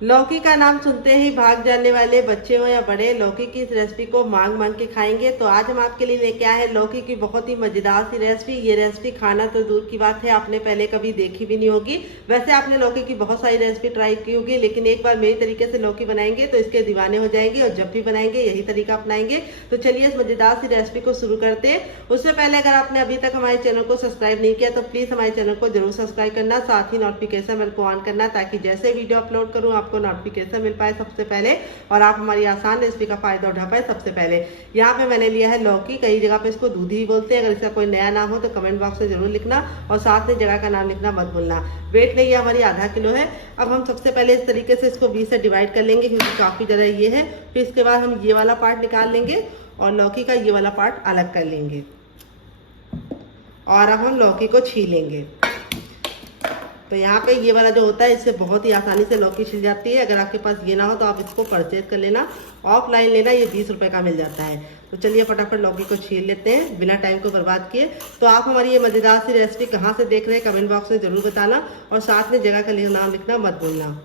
लौकी का नाम सुनते ही भाग जाने वाले बच्चे हो या बड़े, लौकी की इस रेसिपी को मांग मांग के खाएंगे। तो आज हम आपके लिए लेके आए हैं लौकी की बहुत ही मजेदार सी रेसिपी। ये रेसिपी खाना तो दूर की बात है, आपने पहले कभी देखी भी नहीं होगी। वैसे आपने लौकी की बहुत सारी रेसिपी ट्राई की होगी, लेकिन एक बार मेरी तरीके से लौकी बनाएंगे तो इसके दीवाने हो जाएंगे, और जब भी बनाएंगे यही तरीका अपनाएंगे। तो चलिए इस मजेदार सी रेसिपी को शुरू करते हैं। उससे पहले अगर आपने अभी तक हमारे चैनल को सब्सक्राइब नहीं किया तो प्लीज हमारे चैनल को जरूर सब्सक्राइब करना, साथ ही नोटिफिकेशन बेल को ऑन करना, ताकि जैसे वीडियो अपलोड करूँ आपको नोटिफिकेशन मिल पाए सबसे पहले, और आप हमारी आसान रेसिपी का फायदा उठा पाए सबसे पहले। यहाँ पे मैंने लिया है लौकी, कई जगह पे इसको दूधी भी बोलते हैं। अगर इसका कोई नया नाम हो तो कमेंट बॉक्स में जरूर लिखना, और साथ में जगह का नाम लिखना मत भूलना। वेट नहीं, हमारी आधा किलो है। अब हम सबसे पहले इस तरीके से इसको 20 से डिवाइड कर लेंगे, क्योंकि काफी ज्यादा ये है। फिर इसके बाद हम ये वाला पार्ट निकाल लेंगे और लौकी का ये वाला पार्ट अलग कर लेंगे, और अब हम लौकी को छीलेंगे। तो यहाँ पे ये वाला जो होता है, इससे बहुत ही आसानी से लौकी छिल जाती है। अगर आपके पास ये ना हो तो आप इसको परचेज कर लेना, ऑफलाइन लेना, ये 20 रुपए का मिल जाता है। तो चलिए फटाफट लौकी को छील लेते हैं बिना टाइम को बर्बाद किए। तो आप हमारी ये मजेदार सी रेसिपी कहाँ से देख रहे हैं कमेंट बॉक्स में जरूर बताना, और साथ में जगह का नाम लिखना मत भूलना।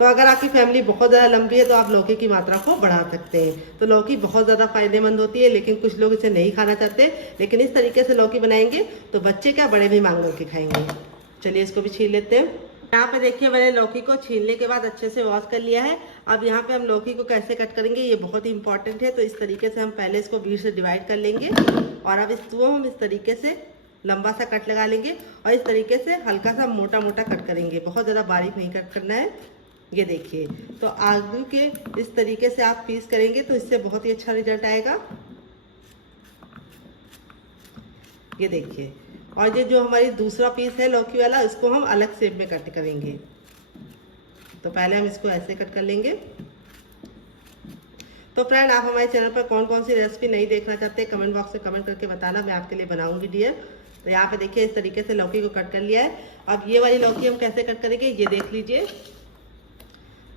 तो अगर आपकी फैमिली बहुत ज़्यादा लंबी है तो आप लौकी की मात्रा को बढ़ा सकते हैं। तो लौकी बहुत ज़्यादा फायदेमंद होती है, लेकिन कुछ लोग इसे नहीं खाना चाहते। लेकिन इस तरीके से लौकी बनाएंगे तो बच्चे क्या बड़े भी मांग के खाएंगे। चलिए इसको भी छील लेते हैं। यहाँ पे देखिए मैंने लौकी को छीलने के बाद अच्छे से वॉश कर लिया है। अब यहाँ पे हम लौकी को कैसे कट करेंगे ये बहुत ही इंपॉर्टेंट है। तो इस तरीके से हम पहले इसको 20 से डिवाइड कर लेंगे, और अब इसको हम इस तरीके से लंबा सा कट लगा लेंगे, और इस तरीके से हल्का सा मोटा मोटा कट करेंगे, बहुत ज़्यादा बारीक नहीं कट करना है। ये देखिए, तो आलू के इस तरीके से आप पीस करेंगे तो इससे बहुत ही अच्छा रिजल्ट आएगा। ये देखिए, और ये जो हमारी दूसरा पीस है लौकी वाला, इसको हम अलग शेप में कट करेंगे। तो पहले हम इसको ऐसे कट कर लेंगे। तो फ्रेंड, आप हमारे चैनल पर कौन कौन सी रेसिपी नहीं देखना चाहते हैं कमेंट बॉक्स में कमेंट करके बताना, मैं आपके लिए बनाऊंगी डियर। तो यहाँ पे देखिए इस तरीके से लौकी को कट कर लिया है। अब ये वाली लौकी हम कैसे कट करेंगे ये देख लीजिए।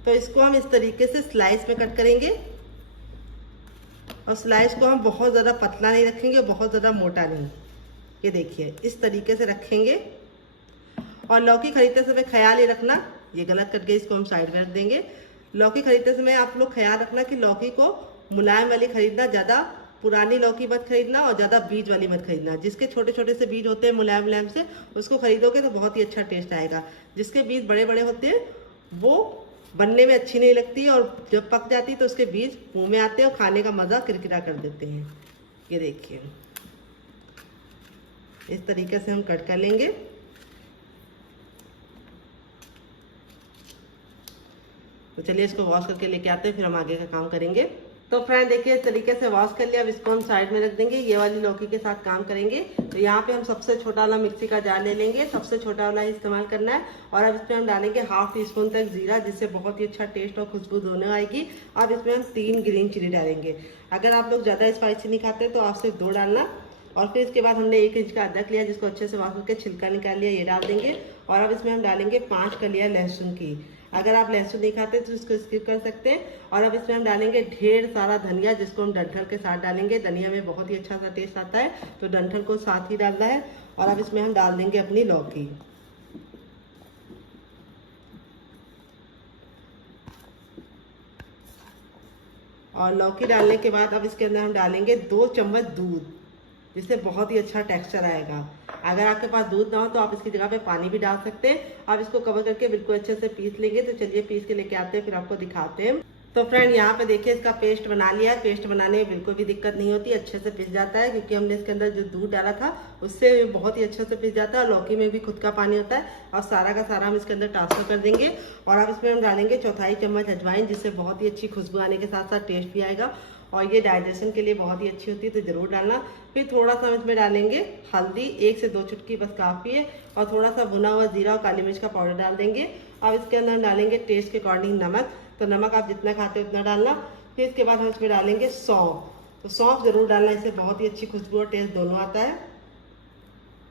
तो इसको हम इस तरीके से स्लाइस में कट करेंगे, और स्लाइस को हम बहुत ज़्यादा पतला नहीं रखेंगे, बहुत ज़्यादा मोटा नहीं। ये देखिए इस तरीके से रखेंगे। और लौकी खरीदते समय ख्याल ये रखना, ये गलत कट गई, इसको हम साइड में रख देंगे। लौकी खरीदते समय आप लोग ख्याल रखना कि लौकी को मुलायम वाली खरीदना, ज़्यादा पुरानी लौकी मत खरीदना, और ज़्यादा बीज वाली मत खरीदना। जिसके छोटे छोटे से बीज होते हैं मुलायम मुलायम से, उसको खरीदोगे तो बहुत ही अच्छा टेस्ट आएगा। जिसके बीज बड़े बड़े होते हैं वो बनने में अच्छी नहीं लगती, और जब पक जाती है तो उसके बीज मुंह में आते हैं और खाने का मज़ा किरकिरा कर देते हैं। ये देखिए इस तरीके से हम कट कर लेंगे। तो चलिए इसको वॉश करके लेके आते हैं, फिर हम आगे का काम करेंगे। तो फ्रेंड देखिए इस तरीके से वॉश कर लिया। अब इसको हम साइड में रख देंगे, ये वाली लौकी के साथ काम करेंगे। तो यहाँ पे हम सबसे छोटा वाला मिक्सी का जार ले लेंगे, सबसे छोटा वाला ही इस्तेमाल करना है। और अब इसमें हम डालेंगे ½ टीस्पून तक जीरा, जिससे बहुत ही अच्छा टेस्ट और खुशबू दोनों आएगी। अब इसमें हम 3 ग्रीन चिली डालेंगे। अगर आप लोग ज़्यादा स्पाइसी नहीं खाते तो आप सिर्फ 2 डालना। और फिर इसके बाद हमने 1 इंच का अदरक लिया, जिसको अच्छे से वॉश करके छिलका निकाल लिया, ये डाल देंगे। और अब इसमें हम डालेंगे 5 कलियां लहसुन की। अगर आप लहसुन नहीं खाते तो इसको स्किप कर सकते हैं। और अब इसमें हम डालेंगे ढेर सारा धनिया, जिसको हम डंठल के साथ डालेंगे। धनिया में बहुत ही अच्छा सा टेस्ट आता है, तो डंठल को साथ ही डालना है। और अब इसमें हम डाल देंगे अपनी लौकी। और लौकी डालने के बाद अब इसके अंदर हम डालेंगे 2 चम्मच दूध, जिससे बहुत ही अच्छा टेक्सचर आएगा। अगर आपके पास दूध ना हो तो आप इसकी जगह पे पानी भी डाल सकते हैं। आप इसको कवर करके बिल्कुल अच्छे से पीस लेंगे। तो चलिए पीस के लेके आते हैं, फिर आपको दिखाते हैं। तो फ्रेंड यहाँ पे देखिए इसका पेस्ट बना लिया है। पेस्ट बनाने में बिल्कुल भी दिक्कत नहीं होती, अच्छे से पिस जाता है, क्योंकि हमने इसके अंदर जो दूध डाला था उससे बहुत ही अच्छे से पिस जाता है। और लौकी में भी खुद का पानी होता है, और सारा का सारा हम इसके अंदर ट्रांसफर कर देंगे। और अब इसमें हम डालेंगे 1/4 चम्मच अजवाइन, जिससे बहुत ही अच्छी खुशबू आने के साथ साथ टेस्ट भी आएगा, और ये डाइजेशन के लिए बहुत ही अच्छी होती है, तो ज़रूर डालना। फिर थोड़ा सा हम इसमें डालेंगे हल्दी, 1 से 2 चुटकी बस काफ़ी है। और थोड़ा सा भुना हुआ जीरा और काली मिर्च का पाउडर डाल देंगे। अब इसके अंदर हम डालेंगे टेस्ट के अकॉर्डिंग नमक, तो नमक आप जितना खाते हो उतना डालना। फिर इसके बाद हम इसमें डालेंगे सौंफ, तो सौंफ ज़रूर डालना, इससे बहुत ही अच्छी खुशबू और टेस्ट दोनों आता है।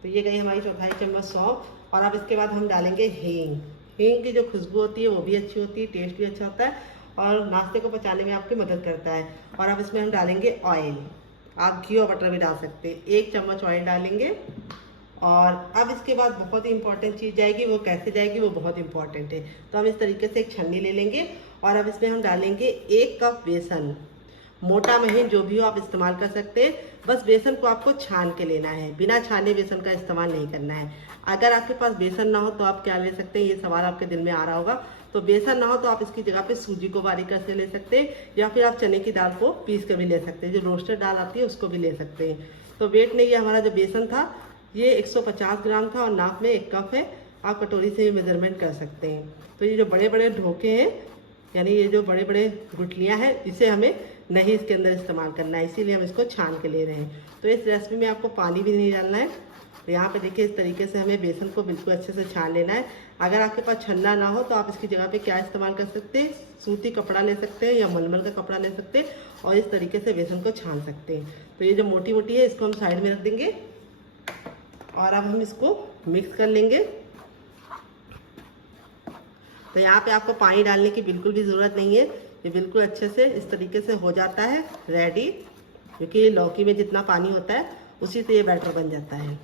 तो ये गई हमारी 1/4 चम्मच सौंफ। और अब इसके बाद हम डालेंगे हींग। हींग की जो खुशबू होती है वो भी अच्छी होती है, टेस्ट भी अच्छा होता है, और नाश्ते को पचाने में आपकी मदद करता है। और अब इसमें हम डालेंगे ऑयल, आप घी और बटर भी डाल सकते हैं। 1 चम्मच ऑयल डालेंगे, और अब इसके बाद बहुत ही इंपॉर्टेंट चीज़ जाएगी, वो कैसे जाएगी वो बहुत इंपॉर्टेंट है। तो हम इस तरीके से एक छन्नी ले लेंगे और अब इसमें हम डालेंगे 1 कप बेसन। मोटा महीन जो भी हो आप इस्तेमाल कर सकते हैं, बस बेसन को आपको छान के लेना है, बिना छाने बेसन का इस्तेमाल नहीं करना है। अगर आपके पास बेसन ना हो तो आप क्या ले सकते हैं, ये सवाल आपके दिल में आ रहा होगा। तो बेसन ना हो तो आप इसकी जगह पे सूजी को बारीक करके ले सकते हैं, या फिर आप चने की दाल को पीस कर भी ले सकते हैं, जो रोस्टेड दाल आती है उसको भी ले सकते हैं। तो वेट में ये हमारा जो बेसन था ये 150 ग्राम था और नाप में 1 कप है। आप कटोरी से मेजरमेंट कर सकते हैं। तो ये जो बड़े बड़े ढोके हैं, यानी ये जो बड़े बड़े गुठलियाँ हैं, इसे हमें नहीं इसके अंदर इस्तेमाल करना है, इसीलिए हम इसको छान के ले रहे हैं। तो इस रेसिपी में आपको पानी भी नहीं डालना है। तो यहाँ पे देखिए इस तरीके से हमें बेसन को बिल्कुल अच्छे से छान लेना है। अगर आपके पास छन्ना ना हो तो आप इसकी जगह पे क्या इस्तेमाल कर सकते हैं, सूती कपड़ा ले सकते हैं या मलमल का कपड़ा ले सकते हैं और इस तरीके से बेसन को छान सकते हैं। तो ये जो मोटी मोटी है इसको हम साइड में रख देंगे और अब हम इसको मिक्स कर लेंगे। तो यहाँ पे आपको पानी डालने की बिल्कुल भी ज़रूरत नहीं है, ये बिल्कुल अच्छे से इस तरीके से हो जाता है रेडी, क्योंकि लौकी में जितना पानी होता है उसी से ये बैटर बन जाता है।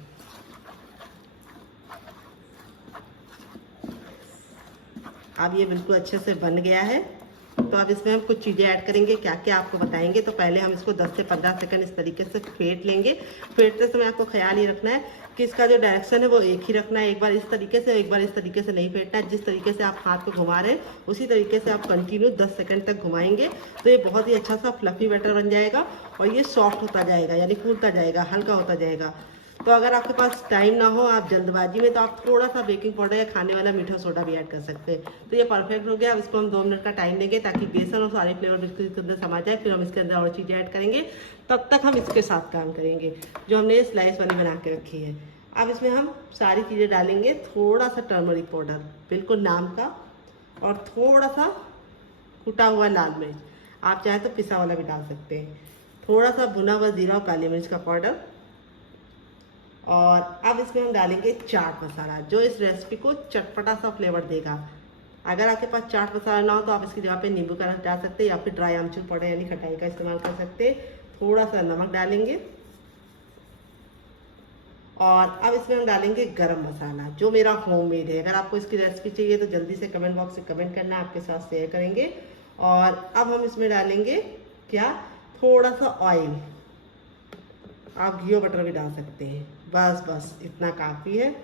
अब ये बिल्कुल अच्छे से बन गया है। तो अब इसमें हम कुछ चीज़ें ऐड करेंगे, क्या क्या आपको बताएंगे। तो पहले हम इसको 10 से 15 सेकंड इस तरीके से फेंट लेंगे। फेंटते समय आपको ख्याल ये रखना है कि इसका जो डायरेक्शन है वो एक ही रखना है, एक बार इस तरीके से एक बार इस तरीके से नहीं फेंटना है। जिस तरीके से आप हाथ को घुमा रहे हैं उसी तरीके से आप कंटिन्यू 10 सेकंड तक घुमाएंगे तो ये बहुत ही अच्छा सा फ्लफी बैटर बन जाएगा और ये सॉफ्ट होता जाएगा, यानी फूलता जाएगा, हल्का होता जाएगा। तो अगर आपके पास टाइम ना हो, आप जल्दबाजी में, तो आप थोड़ा सा बेकिंग पाउडर या खाने वाला मीठा सोडा भी ऐड कर सकते हैं। तो ये परफेक्ट हो गया। अब इसको हम 2 मिनट का टाइम देंगे ताकि बेसन और सारे फ्लेवर बिल्कुल इसके अंदर समा जाए। फिर हम इसके अंदर और चीज़ें ऐड करेंगे, तब तक हम इसके साथ काम करेंगे जो हमने स्लाइस वाली बना के रखी है। अब इसमें हम सारी चीज़ें डालेंगे। थोड़ा सा टर्मरिक पाउडर बिल्कुल नाम का, और थोड़ा सा कुटा हुआ लाल मिर्च, आप चाहे तो पिसा वाला भी डाल सकते हैं। थोड़ा सा भुना हुआ जीरा और काली मिर्च का पाउडर, और अब इसमें हम डालेंगे चाट मसाला जो इस रेसिपी को चटपटा सा फ्लेवर देगा। अगर आपके पास चाट मसाला ना हो तो आप इसकी जगह पे नींबू का रस डाल सकते हैं या फिर ड्राई आमचूर पाउडर यानी खटाई का इस्तेमाल कर सकते हैं। थोड़ा सा नमक डालेंगे और अब इसमें हम डालेंगे गरम मसाला जो मेरा होममेड है। अगर आपको इसकी रेसिपी चाहिए तो जल्दी से कमेंट बॉक्स से कमेंट करना, आपके साथ शेयर करेंगे। और अब हम इसमें डालेंगे क्या, थोड़ा सा ऑयल, आप घी और बटर भी डाल सकते हैं। बस इतना काफ़ी है।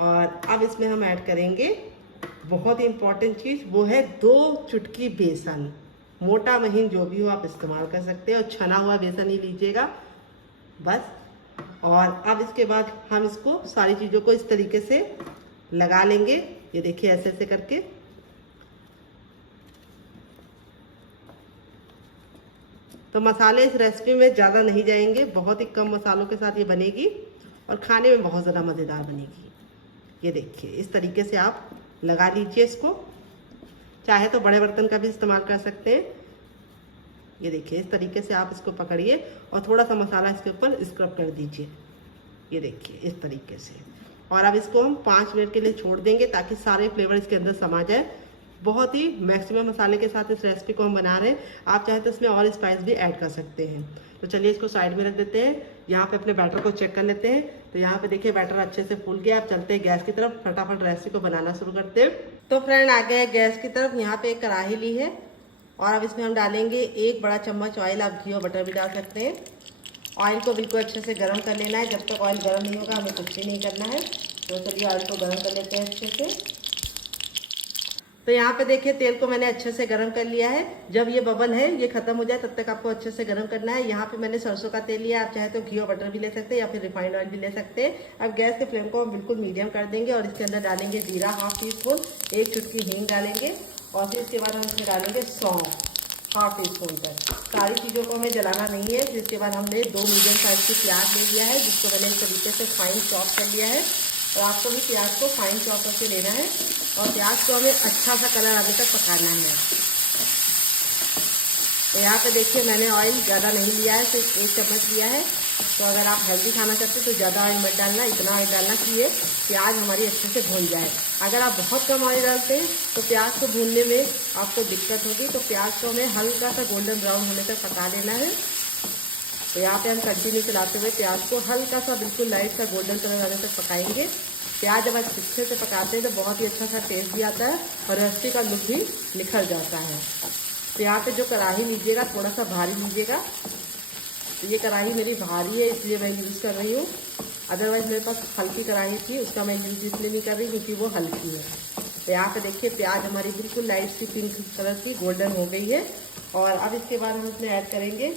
और अब इसमें हम ऐड करेंगे बहुत ही इम्पॉर्टेंट चीज़, वो है 2 चुटकी बेसन। मोटा महीन जो भी हो आप इस्तेमाल कर सकते हैं और छना हुआ बेसन ही लीजिएगा बस। और अब इसके बाद हम इसको सारी चीज़ों को इस तरीके से लगा लेंगे। ये देखिए ऐसे ऐसे करके। तो मसाले इस रेसिपी में ज़्यादा नहीं जाएंगे, बहुत ही कम मसालों के साथ ये बनेगी और खाने में बहुत ज़्यादा मज़ेदार बनेगी। ये देखिए इस तरीके से आप लगा लीजिए इसको, चाहे तो बड़े बर्तन का भी इस्तेमाल कर सकते हैं। ये देखिए इस तरीके से आप इसको पकड़िए और थोड़ा सा मसाला इसके ऊपर स्क्रब कर दीजिए। ये देखिए इस तरीके से। और अब इसको हम 5 मिनट के लिए छोड़ देंगे ताकि सारे फ्लेवर इसके अंदर समा जाए। बहुत ही मैक्सिमम मसाले के साथ इस रेसिपी को हम बना रहे हैं, आप चाहे तो इसमें और स्पाइस भी ऐड कर सकते हैं। तो चलिए इसको साइड में रख देते हैं। यहाँ पे अपने बैटर को चेक कर लेते हैं। तो यहाँ पे देखिए बैटर अच्छे से फूल गया। आप चलते हैं गैस की तरफ, फटाफट रेसिपी को बनाना शुरू करते हैं। तो फ्रेंड आ गए गैस की तरफ। यहाँ पे एक कढ़ाई ली है और अब इसमें हम डालेंगे 1 बड़ा चम्मच ऑयल, आप घी और बटर भी डाल सकते हैं। ऑयल को बिल्कुल अच्छे से गर्म कर लेना है। जब तक ऑयल गर्म नहीं होगा हमें कुछ भी नहीं करना है। तो चलिए ऑयल को गर्म कर लेते हैं अच्छे से। तो यहाँ पे देखिए तेल को मैंने अच्छे से गर्म कर लिया है। जब ये बबल है ये खत्म हो जाए तब तक आपको अच्छे से गर्म करना है। यहाँ पे मैंने सरसों का तेल लिया, आप चाहे तो घी और बटर भी ले सकते हैं या फिर रिफाइंड ऑयल भी ले सकते हैं। अब गैस के फ्लेम को हम बिल्कुल मीडियम कर देंगे और इसके अंदर डालेंगे जीरा 1/2 टीस्पून, 1 चुटकी हींग डालेंगे और फिर इसके बाद हम इसमें डालेंगे सौंफ 1/2 टीस्पून तक। सारी चीज़ों को हमें जलाना नहीं है। फिर इसके बाद हमने 2 मीडियम साइज की प्याज ले लिया है जिसको मैंने इस तरीके से फाइन चॉप कर लिया है। और आपको भी प्याज को फाइन चॉप करके लेना है और प्याज को हमें अच्छा सा कलर आने तक पकाना है। तो यहाँ पे देखिए मैंने ऑयल ज़्यादा नहीं लिया है, सिर्फ 1 चम्मच लिया है। तो अगर आप हेल्दी खाना चाहते हैं तो ज़्यादा ऑयल मत डालना, इतना ऑयल डालना कि ये प्याज हमारी अच्छे से भून जाए। अगर आप बहुत कम ऑयल डालते हैं तो प्याज को भूनने में आपको दिक्कत होगी। तो प्याज को हमें हल्का सा गोल्डन ब्राउन होने तक पका लेना है। तो यहाँ पे हम कंटिन्यू चलाते हुए प्याज को हल्का सा बिल्कुल लाइट सा गोल्डन कलर आने तक पकाएंगे। प्याज जब अच्छे से पकाते हैं तो बहुत ही अच्छा सा टेस्ट भी आता है और रेसिपी का लुक भी निखर जाता है। तो यहाँ पे जो कढ़ाई लीजिएगा थोड़ा सा भारी लीजिएगा। तो ये कढ़ाई मेरी भारी है इसलिए मैं यूज़ कर रही हूँ, अदरवाइज़ मेरे पास हल्की कढ़ाई थी, उसका मैं यूज़ इसलिए नहीं कर रही क्योंकि वो हल्की है। तो यहाँ पे देखिए प्याज हमारी बिल्कुल लाइट सी पिंक कलर की गोल्डन हो गई है। और अब इसके बाद हम इसमें ऐड करेंगे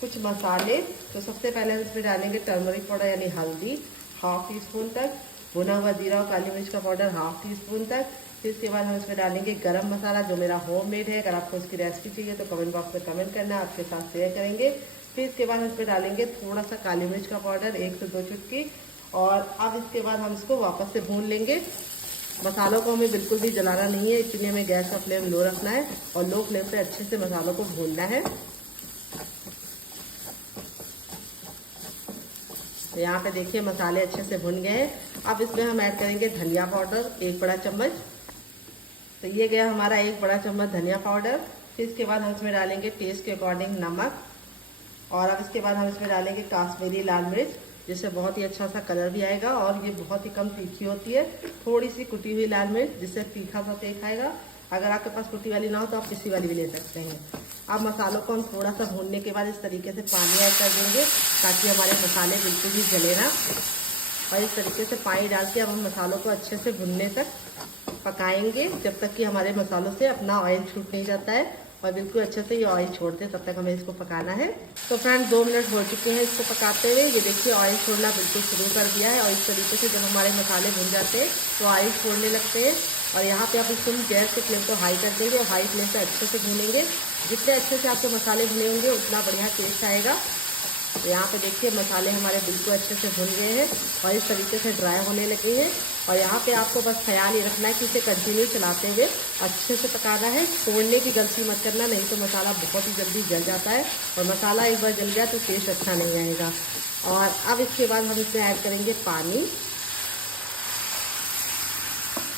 कुछ मसाले। तो सबसे पहले हम इसमें डालेंगे टर्मरिक पाउडर यानी हल्दी 1/2 टीस्पून तक, भुना हुआ जीरा और काली मिर्च का पाउडर 1/2 टीस्पून तक। फिर इसके बाद हम इसमें डालेंगे गरम मसाला जो मेरा होममेड है। अगर आपको इसकी रेसिपी चाहिए तो कमेंट बॉक्स में कमेंट करना, आपके साथ शेयर करेंगे। फिर इसके बाद हम इसमें डालेंगे थोड़ा सा काली मिर्च का पाउडर 1 से 2 चुटकी। और अब इसके बाद हम इसको वापस से भून लेंगे। मसालों को हमें बिल्कुल भी जलाना नहीं है, इसलिए हमें गैस का फ्लेम लो रखना है और लो फ्लेम पे अच्छे से मसालों को भूनना है। तो यहाँ पे देखिए मसाले अच्छे से भुन गए हैं। अब इसमें हम ऐड करेंगे धनिया पाउडर 1 बड़ा चम्मच। तो ये गया हमारा 1 बड़ा चम्मच धनिया पाउडर। फिर इसके बाद हम इसमें डालेंगे टेस्ट के अकॉर्डिंग नमक। और अब इसके बाद हम इसमें डालेंगे काश्मीरी लाल मिर्च, जिससे बहुत ही अच्छा सा कलर भी आएगा और ये बहुत ही कम तीखी होती है। थोड़ी सी कुटी हुई लाल मिर्च, जिससे तीखा सा टेस्ट आएगा। अगर आपके पास कुटी वाली ना हो तो आप पिसी वाली भी ले सकते हैं। अब मसालों को हम थोड़ा सा भूनने के बाद इस तरीके से पानी ऐड कर देंगे ताकि हमारे मसाले बिल्कुल भी जले ना। और इस तरीके से पानी डाल के अब हम मसालों को अच्छे से भुनने तक पकाएंगे, जब तक कि हमारे मसालों से अपना ऑयल छूट नहीं जाता है और बिल्कुल अच्छे से ये ऑयल छोड़ते तब तक हमें इसको पकाना है। तो फ्रेंड 2 मिनट हो चुके हैं इसको पकाते हुए। ये देखिए ऑयल छोड़ना बिल्कुल शुरू कर दिया है। और इस तरीके से जब हमारे मसाले भुन जाते हैं तो ऑयल छोड़ने लगते हैं। और यहाँ पे आप इसको गैस के फ्लेम को हाई कर देंगे और हाई फ्लेम पे अच्छे से भूनेंगे। जितने अच्छे से आपके मसाले भुने होंगे उतना बढ़िया टेस्ट आएगा। तो यहाँ पे देखिए मसाले हमारे बिल्कुल अच्छे से भुन गए हैं और इस तरीके से ड्राई होने लगे हैं। और यहाँ पे आपको बस ख्याल ये रखना है कि इसे कंटिन्यू चलाते हुए अच्छे से पकाना है। छोड़ने की गलती मत करना, नहीं तो मसाला बहुत ही जल्दी जल जाता है और मसाला एक बार जल गया तो टेस्ट अच्छा नहीं आएगा। और अब इसके बाद हम इसमें ऐड करेंगे पानी।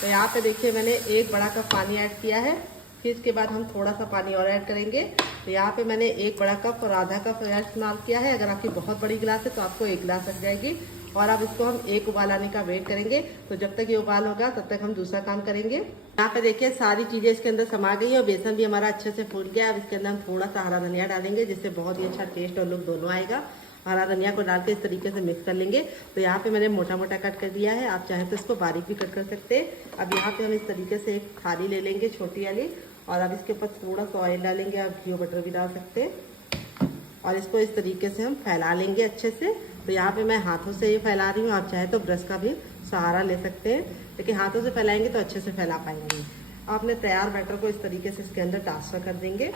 तो यहाँ पे देखिए मैंने 1 बड़ा कप पानी ऐड किया है। फिर इसके बाद हम थोड़ा सा पानी और ऐड करेंगे। तो यहाँ पे मैंने 1 बड़ा कप और आधा कप इस्तेमाल किया है। अगर आपकी बहुत बड़ी गिलास है तो आपको 1 गिलास लग जाएगी। और अब इसको हम 1 उबाल आने का वेट करेंगे। तो जब तक ये उबाल होगा तब तक हम दूसरा काम करेंगे। यहाँ पे देखिए सारी चीजें इसके अंदर समा गई है और बेसन भी हमारा अच्छे से फूल गया। अब इसके अंदर हम थोड़ा सा हरा धनिया डालेंगे, जिससे बहुत ही अच्छा टेस्ट और लुक दोनों आएगा। हरा धनिया को डाल के इस तरीके से मिक्स कर लेंगे। तो यहाँ पे मैंने मोटा मोटा कट कर दिया है, आप चाहें तो इसको बारीक भी कट कर सकते हैं। अब यहाँ पे हम इस तरीके से एक थाली ले लेंगे छोटी वाली और अब इसके ऊपर थोड़ा सा ऑयल डालेंगे। आप घी बटर भी डाल सकते हैं और इसको इस तरीके से हम फैला लेंगे अच्छे से। तो यहाँ पे मैं हाथों से ही फैला रही हूँ, आप चाहे तो ब्रश का भी सहारा ले सकते हैं, लेकिन हाथों से फैलाएंगे तो अच्छे से फैला पाएंगे। अब अपने तैयार बैटर को इस तरीके से इसके अंदर ट्रांसफर कर देंगे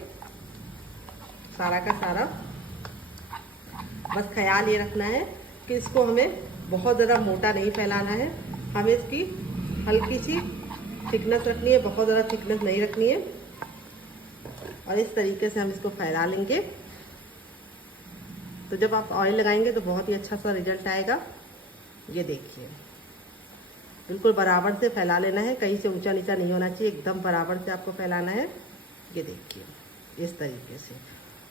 सारा का सारा। बस ख्याल ये रखना है कि इसको हमें बहुत ज़्यादा मोटा नहीं फैलाना है, हमें इसकी हल्की सी थिकनेस रखनी है, बहुत ज़्यादा थिकनेस नहीं रखनी है। और इस तरीके से हम इसको फैला लेंगे। तो जब आप ऑयल लगाएंगे तो बहुत ही अच्छा सा रिजल्ट आएगा। ये देखिए बिल्कुल बराबर से फैला लेना है, कहीं से ऊंचा नीचा नहीं होना चाहिए, एकदम बराबर से आपको फैलाना है। ये देखिए इस तरीके से।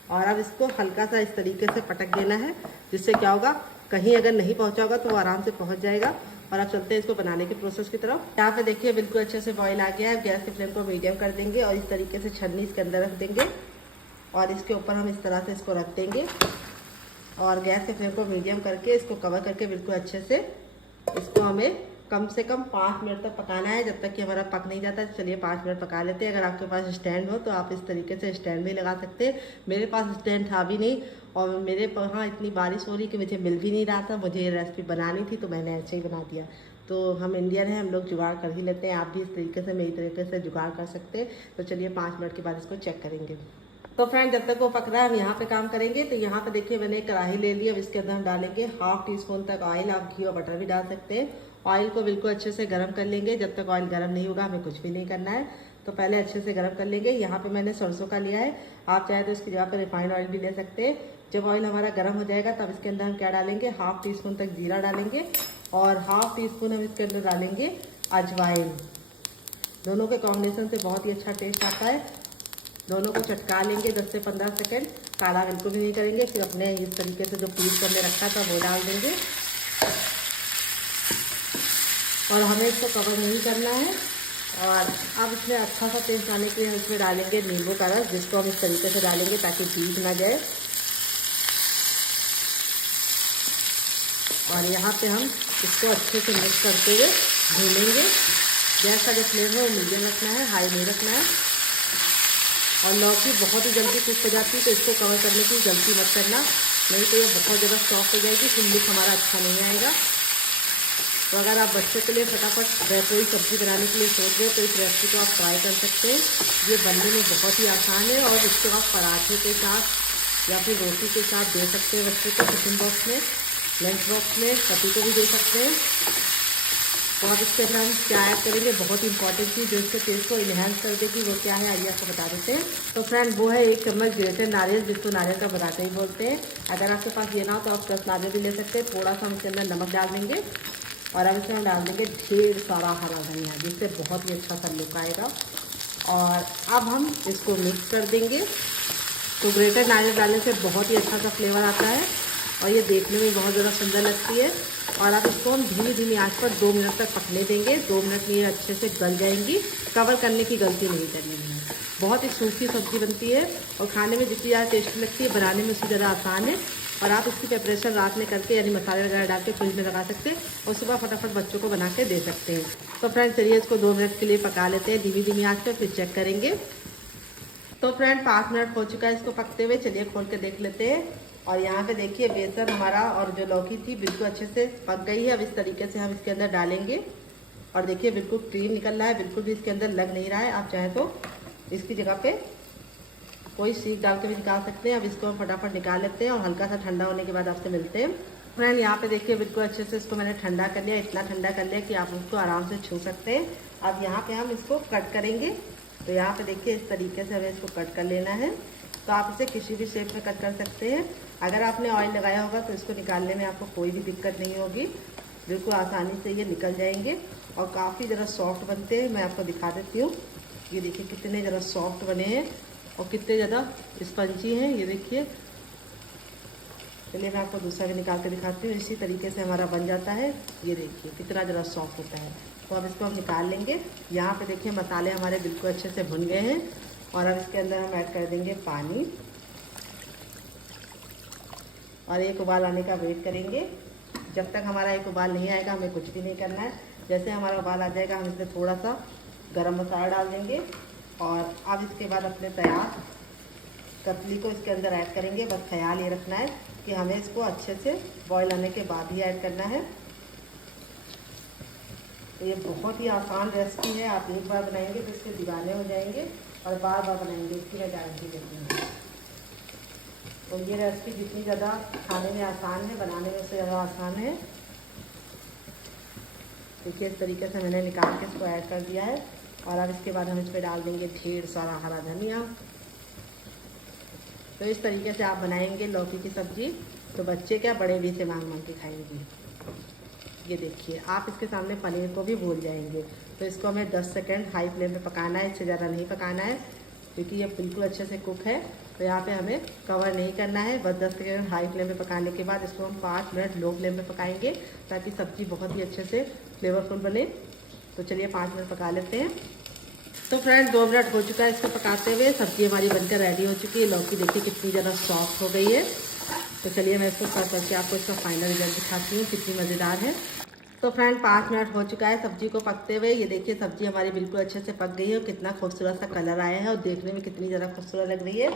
और अब इसको हल्का सा इस तरीके से पटक देना है, जिससे क्या होगा कहीं अगर नहीं पहुंचा होगा तो वो आराम से पहुंच जाएगा। और अब चलते हैं इसको बनाने के प्रोसेस की तरफ। यहाँ पे देखिए बिल्कुल अच्छे से बॉईल आ गया है। गैस के फ्लेम को मीडियम कर देंगे और इस तरीके से छन्नी इसके अंदर रख देंगे और इसके ऊपर हम इस तरह से इसको रख देंगे और गैस के फ्लेम को मीडियम करके इसको कवर करके बिल्कुल अच्छे से इसको हमें कम से कम 5 मिनट तक पकाना है, जब तक कि हमारा पक नहीं जाता। चलिए 5 मिनट पका लेते हैं। अगर आपके पास स्टैंड हो तो आप इस तरीके से स्टैंड भी लगा सकते हैं। मेरे पास स्टैंड था भी नहीं और मेरे वहाँ इतनी बारिश हो रही कि मुझे मिल भी नहीं रहा था। मुझे ये रेसिपी बनानी थी तो मैंने ऐसे ही बना दिया। तो हम इंडियन हैं, हम लोग जुगाड़ कर ही लेते हैं। आप भी इस तरीके से मेरी तरीके से जुगाड़ कर सकते हैं। तो चलिए 5 मिनट के बाद इसको चेक करेंगे। तो फ्रेंड जब तक वो पक रहा है हम यहाँ पे काम करेंगे। तो यहाँ पे देखिए मैंने कढ़ाई ले ली। अब इसके अंदर हम डालेंगे 1/2 टीस्पून तक ऑयल। आप घी और बटर भी डाल सकते हैं। ऑयल को बिल्कुल अच्छे से गर्म कर लेंगे। जब तक ऑयल गर्म नहीं होगा हमें कुछ भी नहीं करना है। तो पहले अच्छे से गर्म कर लेंगे। यहाँ पे मैंने सरसों का लिया है, आप चाहे तो इसकी जगह पर रिफाइंड ऑयल भी ले सकते हैं। जब ऑयल हमारा गर्म हो जाएगा तब इसके अंदर हम क्या डालेंगे, 1/2 टीस्पून तक जीरा डालेंगे और 1/2 टीस्पून हम इसके अंदर डालेंगे अजवाइन। दोनों के कॉम्बिनेशन से बहुत ही अच्छा टेस्ट आता है। दोनों को चटका लेंगे 10 से 15 सेकंड। काढ़ा बिल्कुल भी नहीं करेंगे, फिर अपने इस तरीके से जो पीस हमने रखा था वो डाल देंगे और हमें इसको कवर नहीं करना है। और अब इसमें अच्छा सा टेस्ट आने के लिए हम इसमें डालेंगे नींबू का रस, जिसको हम इस तरीके से डालेंगे ताकि भीग ना जाए। और यहाँ पे हम इसको अच्छे से मिक्स करते हुए भूनेंगे। गैस का जो फ्लेम है वो मीडियम रखना है, हाई नहीं रखना है। और लौकी बहुत ही जल्दी कुक हो जाती है, तो इसको कवर करने की गलती मत करना, नहीं तो ये बहुत ज़्यादा सॉफ्ट हो जाएगी, फिर लुक हमारा अच्छा नहीं आएगा। तो अगर आप बच्चों के लिए फटाफट कोई सब्ज़ी बनाने के लिए सोच रहे हो तो इस रेसिपी को आप ट्राई कर सकते हैं। ये बनने में बहुत ही आसान है और इसको आप पराठे के साथ या फिर रोटी के साथ दे सकते हैं बच्चों को, टिफिन बॉक्स में, लंच बॉक्स में, पति को भी दे सकते हैं। तो अब इसके अंदर हम क्या ऐड करेंगे, बहुत इंपॉर्टेंट चीज़ जो इसके टेस्ट को इन्हेंस कर देगी वो क्या है आइए आपको बता देते हैं। तो फ्रेंड वो है 1 चम्मच ग्रेटेड नारियल, जिसको नारियल का पराठा ही बोलते हैं। अगर आपके पास ये ना हो तो आप 10 नारियल भी ले सकते हैं। थोड़ा सा हम इसके अंदर नमक डाल देंगे और अब इसमें हम डाल देंगे ढेर सारा हरा धनिया, जिससे बहुत ही अच्छा सा लुक आएगा। और अब हम इसको मिक्स कर देंगे। तो ग्रेटेड नारियल डालने से बहुत ही अच्छा सा फ्लेवर आता है और ये देखने में बहुत ज़्यादा सुंदर लगती है। और अब इसको हम धीमी आंच पर 2 मिनट तक पकने देंगे। 2 मिनट में ये अच्छे से गल जाएंगी, कवर करने की गलती नहीं करनी है। बहुत ही सूखी सब्ज़ी बनती है और खाने में जितनी ज़्यादा टेस्टी लगती है, बनाने में उससे ज़्यादा आसान है। और आप इसकी प्रिपरेशन रात में करके यानी मसाले वगैरह डाल के फ्रिज में लगा सकते हैं और सुबह फटाफट बच्चों को बना के दे सकते हैं। तो फ्रेंड चलिए इसको 2 मिनट के लिए पका लेते हैं धीमी आंच पर, फिर चेक करेंगे। तो फ्रेंड 5 मिनट हो चुका है इसको पकते हुए, चलिए खोल के देख लेते हैं। और यहाँ पे देखिए बेसन हमारा और जो लौकी थी बिल्कुल अच्छे से पक गई है। अब इस तरीके से हम इसके अंदर डालेंगे और देखिए बिल्कुल क्रीम निकल रहा है, बिल्कुल भी इसके अंदर लग नहीं रहा है। आप चाहें तो इसकी जगह पे कोई सीख डाल के भी निकाल सकते हैं। अब इसको हम फटाफट निकाल लेते हैं और हल्का सा ठंडा होने के बाद आपसे मिलते हैं। फ्रेंड यहाँ पे देखिए बिल्कुल अच्छे से इसको मैंने ठंडा कर लिया, इतना ठंडा कर लिया कि आप उसको आराम से छू सकते हैं। अब यहाँ पे हम इसको कट करेंगे। तो यहाँ पे देखिए इस तरीके से हमें इसको कट कर लेना है। तो आप इसे किसी भी शेप में कट कर सकते हैं। अगर आपने ऑयल लगाया होगा तो इसको निकालने में आपको कोई भी दिक्कत नहीं होगी, बिल्कुल आसानी से ये निकल जाएंगे और काफ़ी ज़रा सॉफ्ट बनते हैं। मैं आपको दिखा देती हूँ, ये देखिए कितने ज़रा सॉफ्ट बने हैं और कितने ज़्यादा स्पंजी हैं, ये देखिए। चलिए मैं आपको दूसरा भी निकाल के दिखाती हूँ। इसी तरीके से हमारा बन जाता है, ये देखिए कितना ज़रा सॉफ्ट होता है। तो अब इसको हम निकाल लेंगे। यहाँ पे देखिए मसाले हमारे बिल्कुल अच्छे से भुन गए हैं और अब इसके अंदर हम ऐड कर देंगे पानी और एक उबाल आने का वेट करेंगे। जब तक हमारा एक उबाल नहीं आएगा हमें कुछ भी नहीं करना है। जैसे हमारा उबाल आ जाएगा हम इसमें थोड़ा सा गरम मसाला डाल देंगे और अब इसके बाद अपने तैयार कतली को इसके अंदर ऐड करेंगे। बस ख्याल ये रखना है कि हमें इसको अच्छे से बॉईल आने के बाद ही ऐड करना है। तो ये बहुत ही आसान रेसिपी है, आप एक बार बनाएंगे तो इसके दीवाने हो जाएंगे और बार बार बनाएंगे, इसकी मैं गारंटी देती हूँ। तो ये रेसिपी जितनी ज़्यादा खाने में आसान है, बनाने में उससे ज़्यादा आसान है। देखिए इस तरीके से मैंने निकाल के इसको ऐड कर दिया है और अब इसके बाद हम इस पर डाल देंगे ढेर सारा हरा धनिया। तो इस तरीके से आप बनाएंगे लौकी की सब्ज़ी तो बच्चे क्या बड़े भी से मांग के खाएंगे। ये देखिए आप इसके सामने पनीर को भी भूल जाएंगे। तो इसको हमें 10 सेकंड हाई फ्लेम पे पकाना है, इससे ज़्यादा नहीं पकाना है क्योंकि ये बिल्कुल अच्छे से कुक है। तो यहाँ पे हमें कवर नहीं करना है, बस 10 सेकंड हाई फ्लेम पे पकाने के बाद इसको हम 5 मिनट लो फ्लेम पे पकाएंगे ताकि सब्ज़ी बहुत ही अच्छे से फ्लेवरफुल बने। तो चलिए 5 मिनट पका लेते हैं। तो फ्रेंड 2 मिनट हो चुका है इसको पकाते हुए, सब्ज़ी हमारी बनकर रेडी हो चुकी है। लौकी देखिए कितनी ज़्यादा सॉफ्ट हो गई है। तो चलिए मैं इसको सर्व करके आपको इसका फाइनल रिजल्ट दिखाती हूँ कितनी मज़ेदार है। तो फ्रेंड 5 मिनट हो चुका है सब्जी को पकते हुए। ये देखिए सब्जी हमारी बिल्कुल अच्छे से पक गई है और कितना खूबसूरत सा कलर आया है और देखने में कितनी ज़्यादा खूबसूरत लग रही है।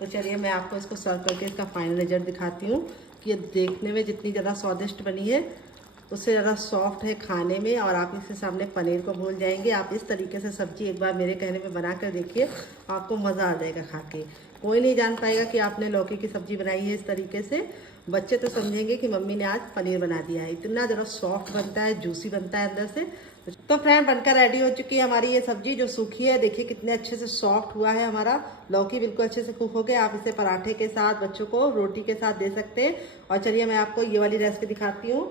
तो चलिए मैं आपको इसको सर्व करके इसका फाइनल रिजल्ट दिखाती हूँ कि ये देखने में जितनी ज़्यादा स्वादिष्ट बनी है उससे ज़्यादा सॉफ्ट है खाने में और आप इसके सामने पनीर को भूल जाएंगे। आप इस तरीके से सब्जी एक बार मेरे कहने पे बना कर देखिए, आपको मज़ा आ जाएगा खा के। कोई नहीं जान पाएगा कि आपने लौकी की सब्ज़ी बनाई है इस तरीके से। बच्चे तो समझेंगे कि मम्मी ने आज पनीर बना दिया है। इतना ज़रा सॉफ्ट बनता है, जूसी बनता है अंदर से। तो फ्रेंड बनकर रेडी हो चुकी है हमारी ये सब्जी जो सूखी है। देखिए कितने अच्छे से सॉफ्ट हुआ है हमारा लौकी, बिल्कुल अच्छे से कुक हो गया। आप इसे पराठे के साथ, बच्चों को रोटी के साथ दे सकते हैं। और चलिए मैं आपको ये वाली रेसिपी दिखाती हूँ।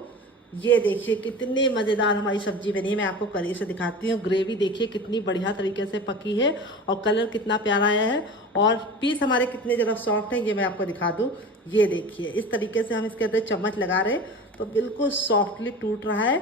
ये देखिए कितनी मज़ेदार हमारी सब्जी बनी है। मैं आपको करीब से दिखाती हूँ। ग्रेवी देखिए कितनी बढ़िया तरीके से पकी है और कलर कितना प्यारा आया है और पीस हमारे कितने ज़रा सॉफ्ट हैं, ये मैं आपको दिखा दूँ। ये देखिए इस तरीके से हम इसके अंदर चम्मच लगा रहे हैं तो बिल्कुल सॉफ्टली टूट रहा है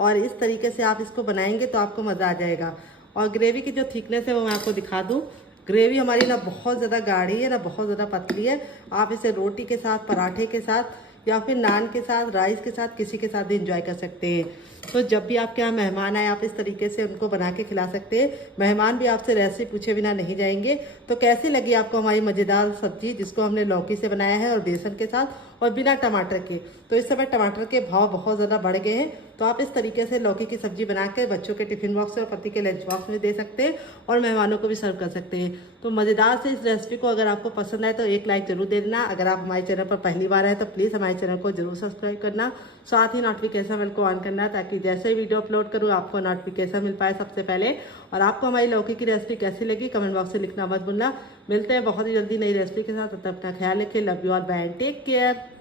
और इस तरीके से आप इसको बनाएंगे तो आपको मज़ा आ जाएगा। और ग्रेवी की जो थिकनेस है वो मैं आपको दिखा दूँ। ग्रेवी हमारी ना बहुत ज़्यादा गाढ़ी है ना बहुत ज़्यादा पतली है। आप इसे रोटी के साथ, पराठे के साथ या फिर नान के साथ, राइस के साथ, किसी के साथ भी इंजॉय कर सकते हैं। तो जब भी आपके यहाँ मेहमान आए आप इस तरीके से उनको बना के खिला सकते हैं। मेहमान भी आपसे रेसिपी पूछे बिना नहीं जाएंगे। तो कैसी लगी आपको हमारी मज़ेदार सब्जी जिसको हमने लौकी से बनाया है और बेसन के साथ और बिना टमाटर के। तो इस समय टमाटर के भाव बहुत ज़्यादा बढ़ गए हैं, तो आप इस तरीके से लौकी की सब्जी बना के बच्चों के टिफिन बॉक्स और पति के लंच बॉक्स में दे सकते हैं और मेहमानों को भी सर्व कर सकते हैं। तो मज़ेदार से इस रेसिपी को अगर आपको पसंद आए तो एक लाइक जरूर दे देना। अगर आप हमारे चैनल पर पहली बार आए तो प्लीज़ हमारे चैनल को जरूर सब्सक्राइब करना, साथ ही नोटिफिकेशन बेल को ऑन करना ताकि जैसे ही वीडियो अपलोड करूँ आपको नोटिफिकेशन मिल पाए सबसे पहले। और आपको हमारी लौकी की रेसिपी कैसी लगी कमेंट बॉक्स से लिखना मत भूलना। मिलते हैं बहुत ही जल्दी नई रेसिपी के साथ, तब तक अपना ख्याल रखें। Love you all, bye, take care.